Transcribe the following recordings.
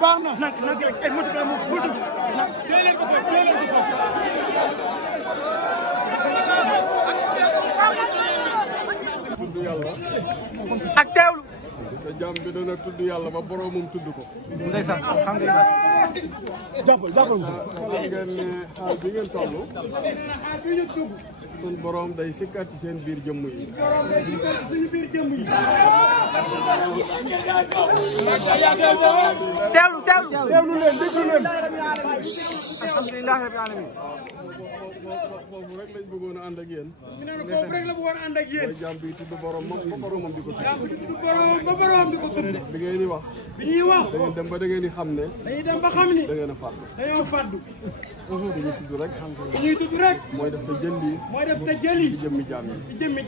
baax na nak ay motu téeléer ko foofu tudd yàlla ak teewlu te jaam bi dana tudd yàlla ba boromum tudd ko ndeysaan alhamdulillah jàppal ngeen ne xaal bi ngeen toll sun borom day sikkat ci seen biir jëmm yi teewlu leen déglu leen alhamdulilah rabbil alamin foofu rek lañ bëggoon a ànd ak yéen foofu rek la bëggoon a ànd ak yéen jaam bi tudd boromam ba boromam di ko tudd ba boromam di ko tudd bi ngeen di wax da ngeen dem ba da ngeen di xam ne dañuy dem ba xam ni da ngeen a fàddu dañoo fàddu dañuy tudd rek mooy def te jëndi ci jëmmi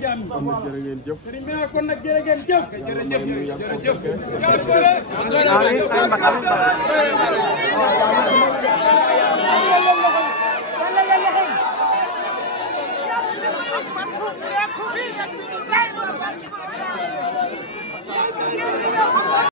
jaam yi kon nag jërë ngeen jëf sëriñ bi kon nag jërë ngeen jëf jërëjëf